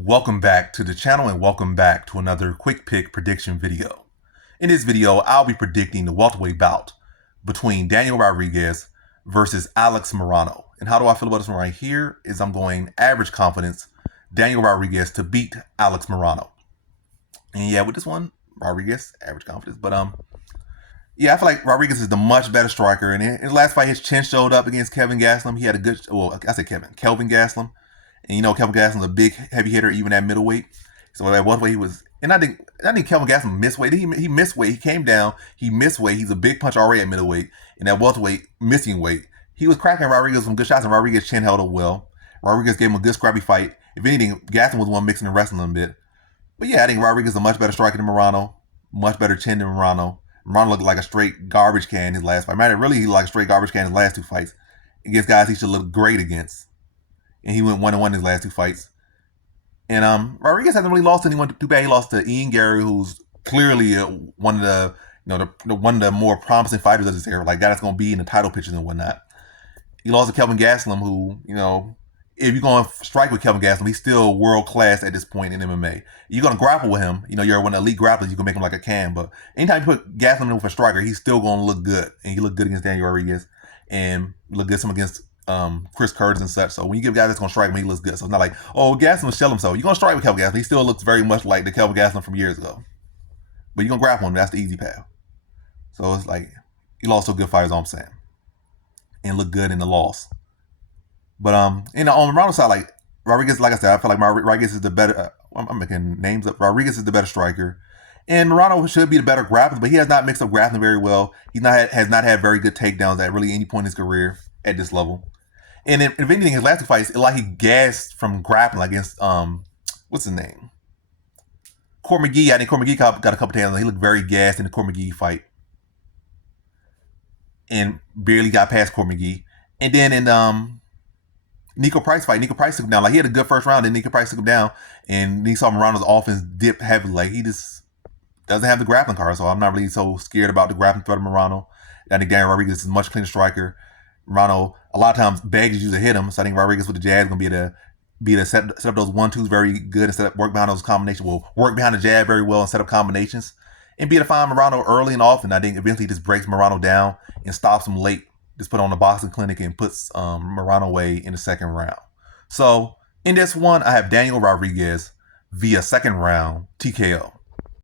Welcome back to the channel and welcome back to another quick pick prediction video. In this video, I'll be predicting the welterweight bout between Daniel Rodriguez versus Alex Morono. And how do I feel about this one right here is I'm going average confidence, Daniel Rodriguez to beat Alex Morono. And yeah, with this one, Rodriguez, average confidence. But yeah, I feel like Rodriguez is the much better striker. And in his last fight, his chin showed up against Kevin Gastelum. He had a good, Kelvin Gastelum. And you know, Kelvin Gastelum's a big heavy hitter, even at middleweight. So at welterweight, he was, and I think Kelvin Gastelum missed weight. He missed weight. He came down. He missed weight. He's a big punch already at middleweight. And at welterweight, missing weight, he was cracking Rodriguez some good shots, and Rodriguez's chin held up well. Rodriguez gave him a good scrappy fight. If anything, Gastelum was the one mixing and wrestling a bit. But yeah, I think Rodriguez is a much better striker than Morono, much better chin than Morono. Morono looked like a straight garbage can in his last fight. Man, really, he looked like a straight garbage can in his last two fights against guys he should look great against. And he went 1-1 in his last two fights. And Rodriguez hasn't really lost anyone too bad. He lost to Ian Gary, who's clearly one of the one of the more promising fighters of this era, like guy that's going to be in the title pictures and whatnot. He lost to Kelvin Gastelum, who, if you're going to strike with Kelvin Gastelum, he's still world class at this point in MMA. You're going to grapple with him. You're one of the elite grapplers. You can make him like a can. But anytime you put Gastelum in with a striker, he's still going to look good. And he looked good against Daniel Rodriguez, and look good some against Chris Curtis and such. So when you give guys that's going to strike him, he looks good. So it's not like, oh, Gastelum shell himself. You're going to strike with Kelvin Gastelum. He still looks very much like the Kelvin Gastelum from years ago. But you're going to grapple him. That's the easy path. So it's like, he lost to a good fight, is all I'm saying. And looked good in the loss. But on Morono's side, like Rodriguez, like I said, I feel like Rodriguez is the better. I'm making names up. Rodriguez is the better striker, and Morono should be the better grappler, but he has not mixed up grappling very well. Has not had very good takedowns at really any point in his career at this level. And if anything, his last two fights, like he gassed from grappling against what's his name, Court McGee. I think Court McGee got a couple takedowns. He looked very gassed in the Court McGee fight, and barely got past Court McGee. And then in Nico Price fight, Nico Price took him down. Like he had a good first round, then Nico Price took him down, and he saw Morono's offense dip heavily. Like he just doesn't have the grappling card, so I'm not really so scared about the grappling threat of Morono. I think Daniel Rodriguez is a much cleaner striker. Morono, a lot of times, begs you to hit him, so I think Rodriguez with the jab is going to be able to set up those 1-2s very good and set up, work behind those combinations. Will work behind the jab very well and set up combinations. And be able to find Morono early and often. I think eventually just breaks Morono down and stops him late. Just put on the boxing clinic and puts Morono away in the second round. So in this one, I have Daniel Rodriguez via second round TKO.